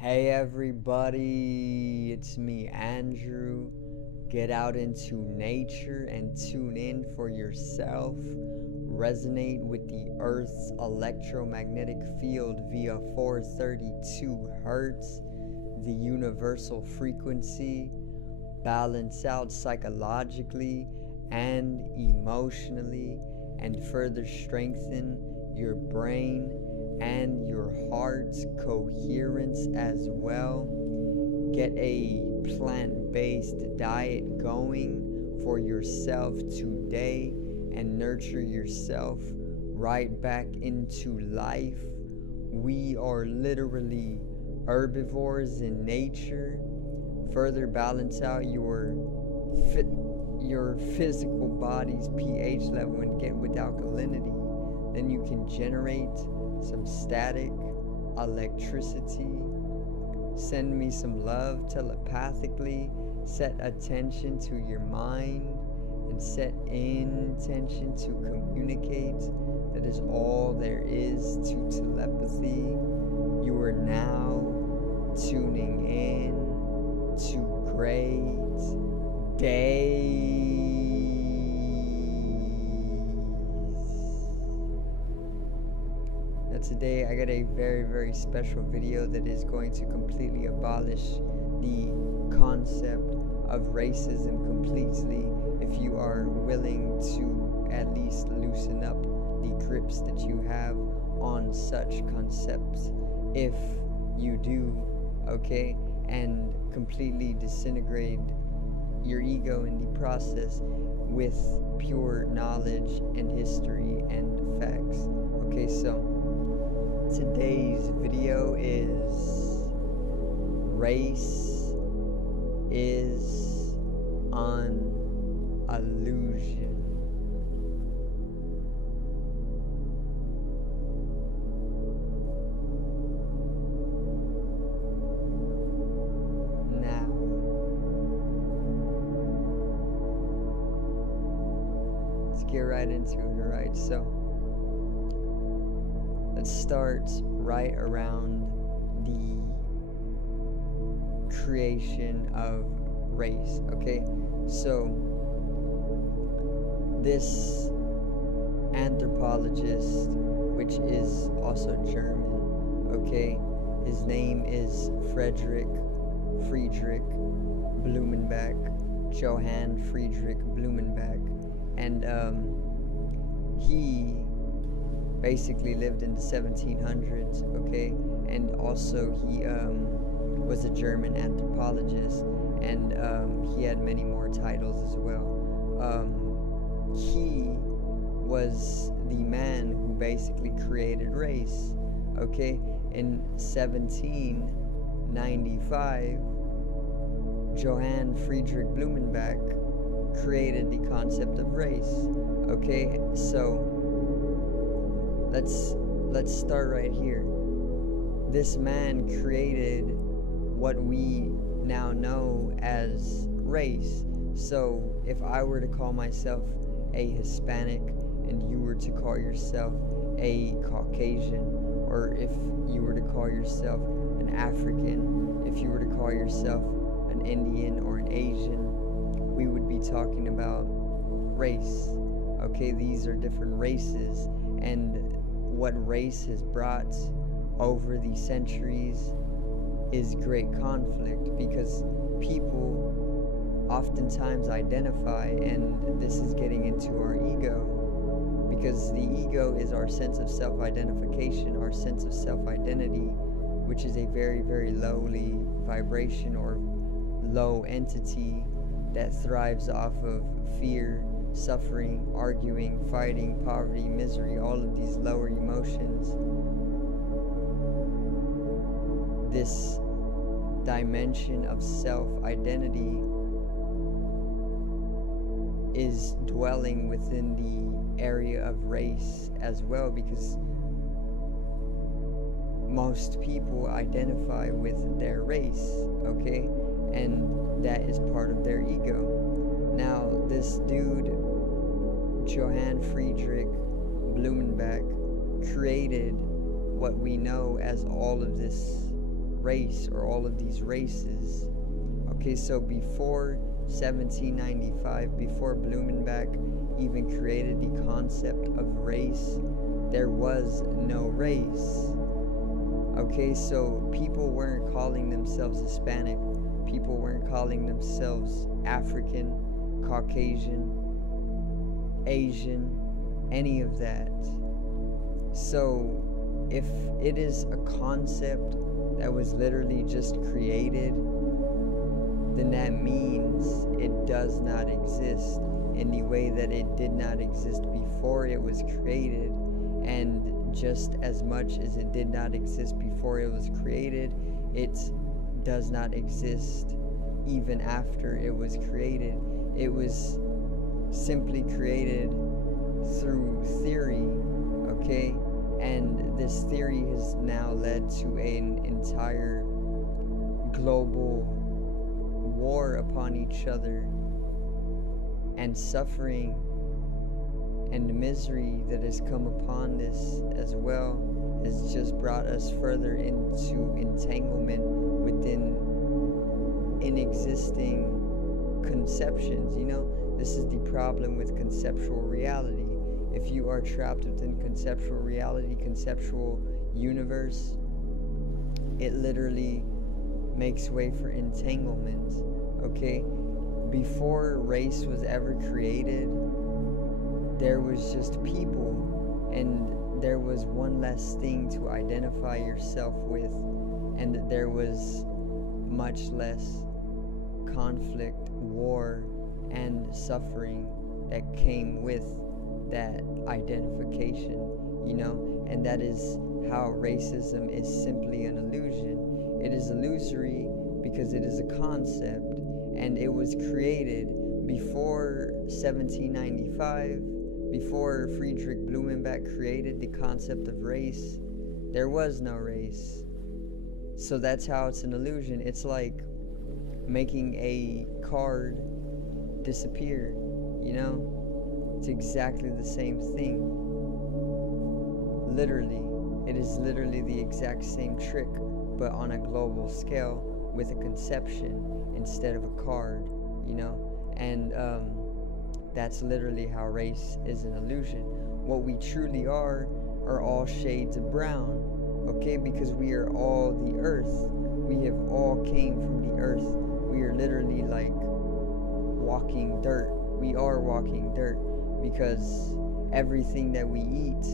Hey everybody, it's me Andrew. Get out into nature and tune in for yourself. Resonate with the Earth's electromagnetic field via 432 Hertz, the universal frequency. Balance out psychologically and emotionally, and further strengthen your brain and your heart's coherence as well. Get a plant-based diet going for yourself today and nurture yourself right back into life. We are literally herbivores in nature. Further balance out your physical body's pH level and get with alkalinity. Then you can generate some static electricity. Send me some love telepathically. Set attention to your mind and set intention to communicate. That is all there is to telepathy. You are now tuning in to Great Days. Now today I got a very special video that is going to completely abolish the concept of racism completely if you are willing to at least loosen up the grips that you have on such concepts. If you do, okay, and completely disintegrate your ego in the process with pure knowledge and history and facts. Okay, so today's video is race is an illusion. Get right into it, alright? So let's start right around the creation of race, okay? So this anthropologist, which is also German, okay, his name is Friedrich Blumenbach, Johann Friedrich Blumenbach. And he basically lived in the 1700s, okay? And also he was a German anthropologist, and he had many more titles as well. He was the man who basically created race, okay? In 1795, Johann Friedrich Blumenbach created the concept of race. Okay, so let's start right here. This man created what we now know as race. So if I were to call myself a Hispanic and you were to call yourself a Caucasian, or if you were to call yourself an African, if you were to call yourself an Indian or an Asian, we would be talking about race. Okay, these are different races, and what race has brought over the centuries is great conflict, because people oftentimes identify, and this is getting into our ego, because the ego is our sense of self-identification, our sense of self-identity, which is a very lowly vibration or low entity that thrives off of fear, suffering, arguing, fighting, poverty, misery, all of these lower emotions. This dimension of self-identity is dwelling within the area of race as well, because most people identify with their race, okay? And that is part of their ego. Now, this dude, Johann Friedrich Blumenbach, created what we know as all of this race or all of these races. Okay, so before 1795, before Blumenbach even created the concept of race, there was no race. Okay, so people weren't calling themselves Hispanic, people weren't calling themselves African, Caucasian, Asian, any of that. So if it is a concept that was literally just created, then that means it does not exist in the way that it did not exist before it was created. And just as much as it did not exist before it was created, it does not exist even after it was created. It was simply created through theory, okay? And this theory has now led to an entire global war upon each other, and suffering and misery that has come upon this as well has just brought us further into entanglement within inexisting conceptions. You know, this is the problem with conceptual reality. If you are trapped within conceptual reality, conceptual universe, it literally makes way for entanglement, okay? Before race was ever created, there was just people, and there was one less thing to identify yourself with, and there was much less conflict, war, and suffering that came with that identification, you know? And that is how racism is simply an illusion. It is illusory because it is a concept, and it was created before 1795, before Friedrich Blumenbach created the concept of race. There was no race. So that's how it's an illusion. It's like making a card disappear, you know? It's exactly the same thing. Literally, it is literally the exact same trick, but on a global scale with a conception instead of a card, you know? And that's literally how race is an illusion. What we truly are all shades of brown, okay? Because we are all the earth. We have all came from the earth. We are literally like walking dirt. We are walking dirt, because everything that we eat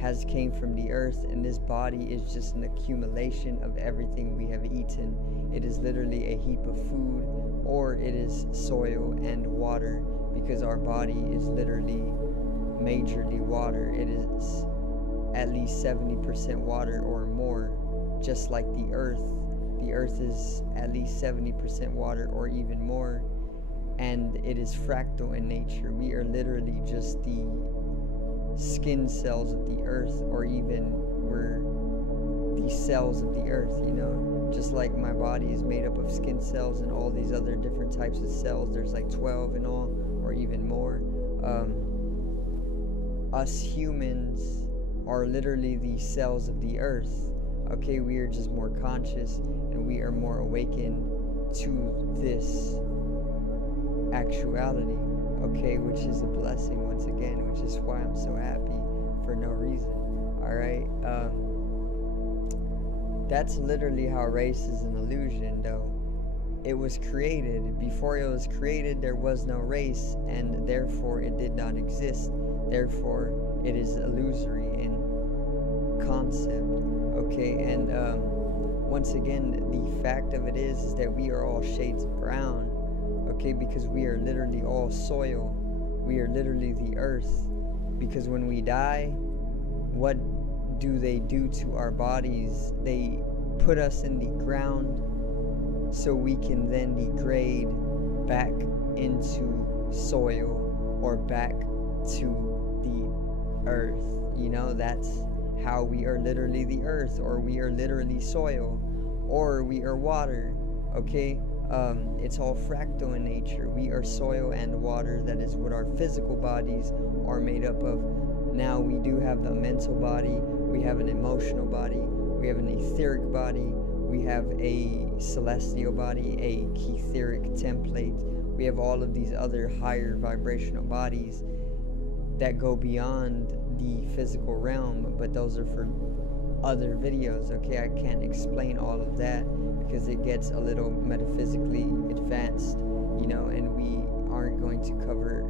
has came from the earth, and this body is just an accumulation of everything we have eaten. It is literally a heap of food, or it is soil and water, because our body is literally majorly water. It is at least 70% water or more, just like the earth. The earth is at least 70% water or even more, and it is fractal in nature. We are literally just the skin cells of the earth, or even we're the cells of the earth, you know? Just like my body is made up of skin cells and all these other different types of cells. There's like 12 in all, or even more. Us humans are literally the cells of the earth. Okay, we are just more conscious, and we are more awakened to this actuality, okay, which is a blessing once again, which is why I'm so happy for no reason. Alright, that's literally how race is an illusion, though. It was created. Before it was created, there was no race, and therefore it did not exist. Therefore, it is illusory in concept, okay? And once again, the fact of it is that we are all shades of brown, okay? Because we are literally all soil. We are literally the earth. Because when we die, what do they do to our bodies? They put us in the ground so we can then degrade back into soil or back to the earth. You know, that's how we are literally the earth, or we are literally soil, or we are water, okay? It's all fractal in nature. We are soil and water. That is what our physical bodies are made up of. Now we do have a mental body, we have an emotional body, we have an etheric body, we have a celestial body, a etheric template. We have all of these other higher vibrational bodies that go beyond the physical realm, but those are for other videos, okay? I can't explain all of that because it gets a little metaphysically advanced, you know, and we aren't going to cover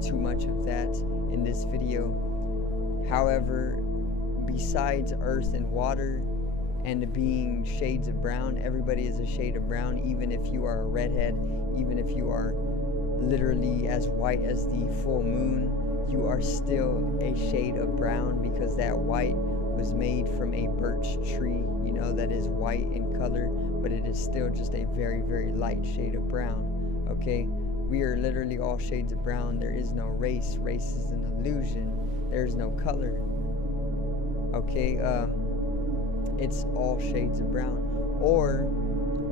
too much of that in this video. However, besides earth and water and being shades of brown, everybody is a shade of brown. Even if you are a redhead, even if you are literally as white as the full moon, you are still a shade of brown, because that white was made from a birch tree, you know, that is white in color, but it is still just a very, very light shade of brown, okay? We are literally all shades of brown. There is no race. Race is an illusion. There's no color, okay? It's all shades of brown. Or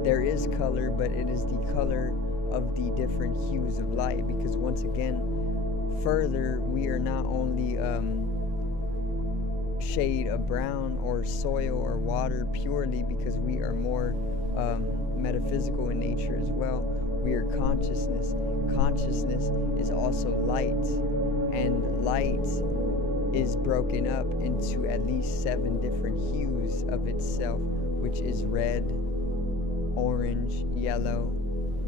there is color, but it is the color of the different hues of light, because once again, further, we are not only shade of brown or soil or water purely because we are more metaphysical in nature as well. We are consciousness. Consciousness is also light, and light is broken up into at least 7 different hues of itself, which is red, orange, yellow,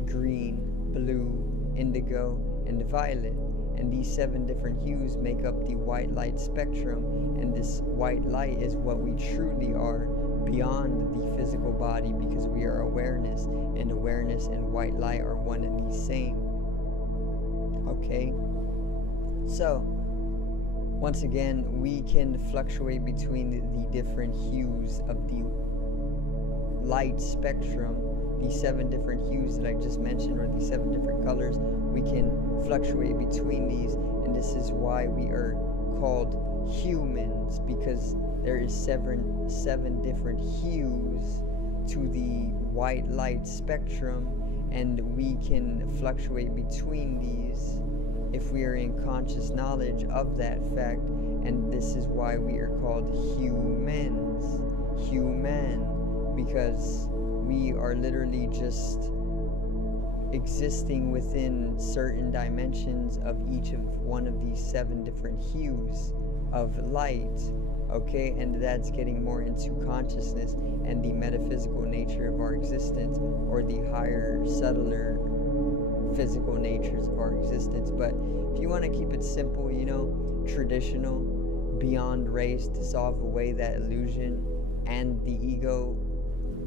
green, blue, indigo, and violet. And these 7 different hues make up the white light spectrum, and this white light is what we truly are beyond the physical body, because we are awareness, and awareness and white light are one and the same. Okay? So, once again, we can fluctuate between the different hues of the light spectrum, the 7 different hues that I just mentioned, or the 7 different colors. We can fluctuate between these, and this is why we are called humans, because there is seven different hues to the white light spectrum, and we can fluctuate between these if we are in conscious knowledge of that fact. And this is why we are called humans, human, because we are literally just existing within certain dimensions of each of one of these 7 different hues of light, okay? And that's getting more into consciousness and the metaphysical nature of our existence, or the higher, subtler physical natures of our existence. But if you want to keep it simple, you know, traditional, beyond race, dissolve away that illusion and the ego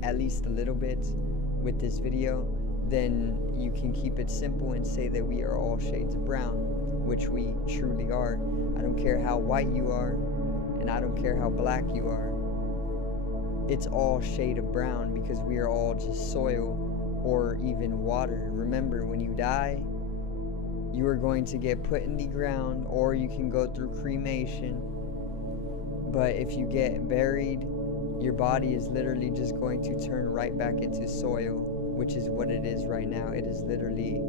at least a little bit with this video, then you can keep it simple and say that we are all shades of brown, which we truly are. I don't care how white you are, and I don't care how black you are. It's all shade of brown, because we are all just soil or even water. Remember, when you die, you are going to get put in the ground, or you can go through cremation. But if you get buried, your body is literally just going to turn right back into soil, which is what it is right now. It is literally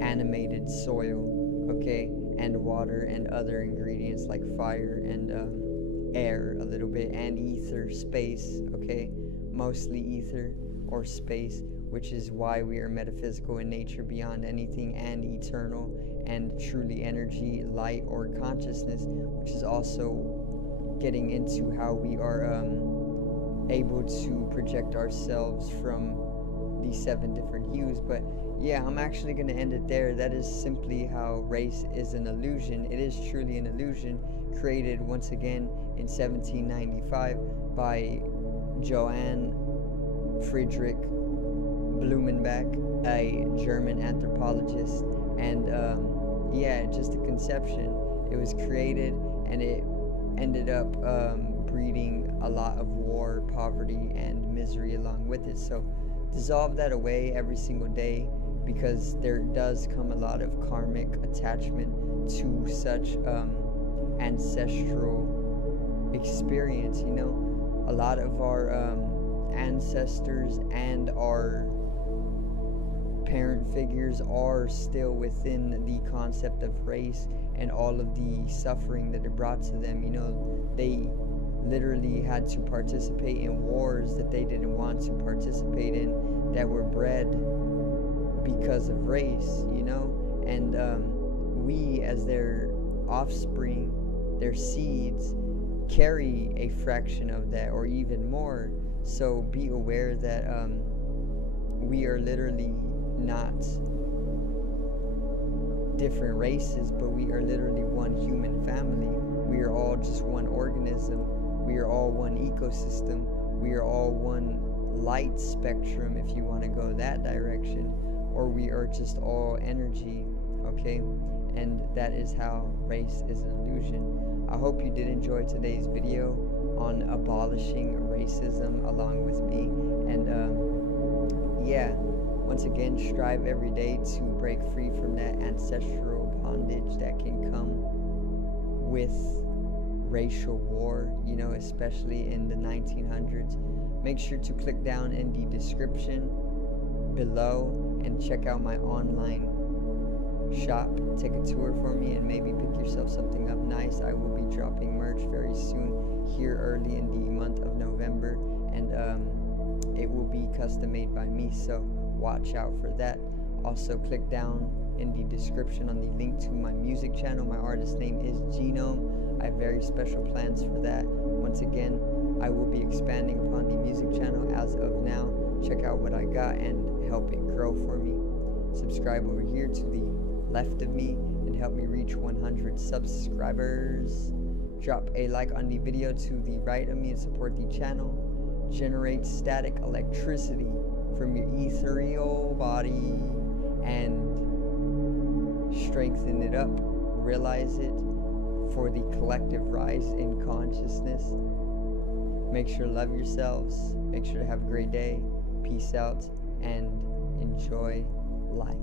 animated soil, okay? And water and other ingredients like fire and air a little bit, and ether, space, okay? Mostly ether or space, which is why we are metaphysical in nature, beyond anything, and eternal, and truly energy, light, or consciousness, which is also getting into how we are able to project ourselves from the 7 different hues. But yeah, I'm actually going to end it there. That is simply how race is an illusion. It is truly an illusion, created once again in 1795 by Johann Friedrich Blumenbach, a German anthropologist. And yeah, just a conception. It was created, and it ended up breeding a lot of war, poverty, and misery along with it. So dissolve that away every single day, because there does come a lot of karmic attachment to such ancestral experience. You know, a lot of our ancestors and our parent figures are still within the concept of race and all of the suffering that it brought to them. You know, they literally had to participate in wars that they didn't want to participate in, that were bred because of race, you know? And we, as their offspring, their seeds, carry a fraction of that or even more. So be aware that we are literally not different races, but we are literally one human family. We are all just one organism. We are all one ecosystem. We are all one light spectrum, if you want to go that direction, or we are just all energy, okay? And that is how race is an illusion. I hope you did enjoy today's video on abolishing racism along with me. And yeah, once again, strive every day to break free from that ancestral bondage that can come with racial war, you know, especially in the 1900s. Make sure to click down in the description below and check out my online shop. Take a tour for me and maybe pick yourself something up nice. I will be dropping merch very soon here early in the month of November, and it will be custom made by me, so watch out for that. Also, click down in the description on the link to my music channel. My artist name is Genome. I have very special plans for that. Once again, I will be expanding upon the music channel as of now. Check out what I got and help it grow for me. Subscribe over here to the left of me and help me reach 100 subscribers. Drop a like on the video to the right of me and support the channel. Generate static electricity from your ethereal body and strengthen it up. Realize it for the collective rise in consciousness. Make sure to love yourselves. Make sure to have a great day. Peace out and enjoy life.